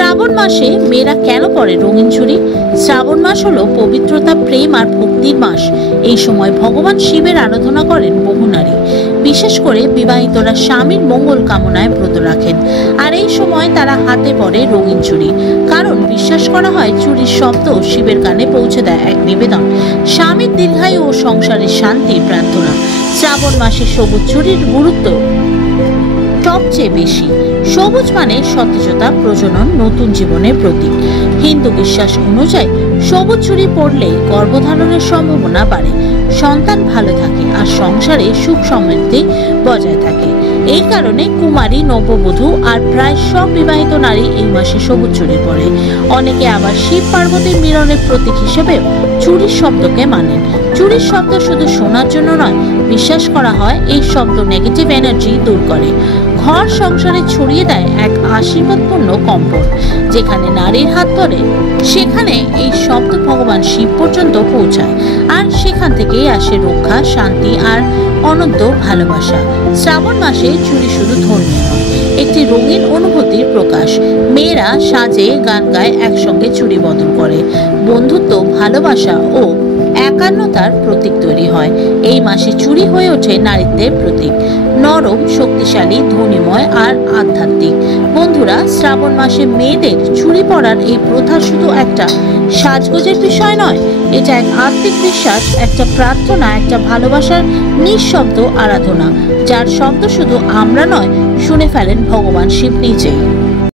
শ্রাবণ মাসে মেয়েরা কেন পরে রঙিন চুড়ি? শ্রাবণ মাস হলো পবিত্রতা, প্রেম আর ভক্তির মাস। এই সময় ভগবান শিবের আরাধনা করেন বহু নারী। বিশেষ করে বিবাহিতরা স্বামীর মঙ্গল কামনায় ব্রত রাখেন। আর এই সময় তারা হাতে পরে রঙিন চুড়ি, কারণ বিশ্বাস করা হয় চুড়ির শব্দ শিবের কানে পৌঁছে দেয় এক নিবেদন, স্বামীর দীর্ঘায়ু ও সংসারের শান্তি প্রার্থনা। শ্রাবণ মাসে সবুজ চুড়ির গুরুত্ব সবচেয়ে বেশি। সবুজ মানে সতেজতা, প্রজনন, নতুন জীবনের প্রতীক। হিন্দু বিশ্বাস অনুযায়ী সবুজ চুড়ি পরলে গর্ভধারণের সম্ভাবনা বাড়ে, সন্তান ভালো থাকে আর সংসারে সুখ সমৃদ্ধি বজায় থাকে। এই কারণে কুমারী, নববধূ আর প্রায় সব বিবাহিত নারী এই মাসে সবুজ চুড়ি পরে। অনেকে আবার শিব পার্বতীর মিলনের প্রতীক হিসেবে চুড়ির শব্দকে মানেন। চুড়ির শব্দ শুধু শোনার জন্য নয়, বিশ্বাস করা হয় এই শব্দ নেগেটিভ এনার্জি দূর করে, ঘর সংসারে ছড়িয়ে দেয় এক আশীর্বাদপূর্ণ কম্পন। যেখানে নারীর হাত ধরে সেখানে এই শব্দ ভগবান শিব পর্যন্ত পৌঁছায়, আর সেখান থেকেই আসে রক্ষা, শান্তি আর অনন্ত ভালোবাসা। শ্রাবণ মাসে চুড়ি শুধু ধর্মীয় নয়, একটি রঙিন অনুভূতির প্রকাশ। মেয়েরা সাজে, গান গায়, একসঙ্গে চুড়ি বদল করে। বন্ধুত্ব, ভালোবাসা ও একান্নতার প্রতীক তৈরি হয়। এই মাসে চুড়ি হয়ে ওঠে নারীত্বের প্রতীক, নরম, শক্তিশালী, ধ্বনিময় আর আধ্যাত্মিক। বন্ধুরা, শ্রাবণ মাসে মেয়েদের চুড়ি পরার এই প্রথা শুধু একটা সাজগোজের বিষয় নয়, এটা এক আত্মিক বিশ্বাস, একটা প্রার্থনা, একটা ভালোবাসার নিঃশব্দ আরাধনা, যার শব্দ শুধু আমরা নয়, শুনে ফেলেন ভগবান শিব নিজেই।